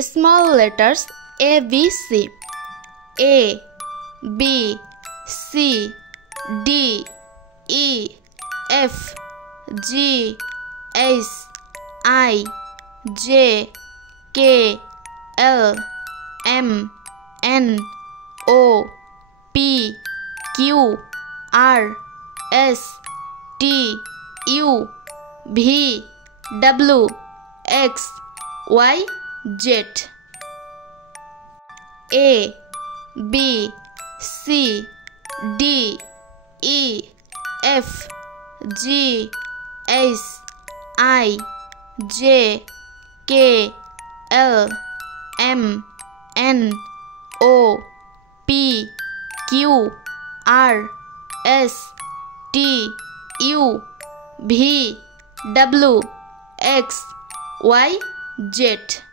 Small letters A, B, C. A, B, C, D, E, F, G, H, I, J, K, L, M, N, O, P, Q, R, S, T, U, V, W, X, Y, Z. A, B, C, D, E, F, G, H, I, J, K, L, M, N, O, P, Q, R, S, T, U, V, W, X, Y, Z.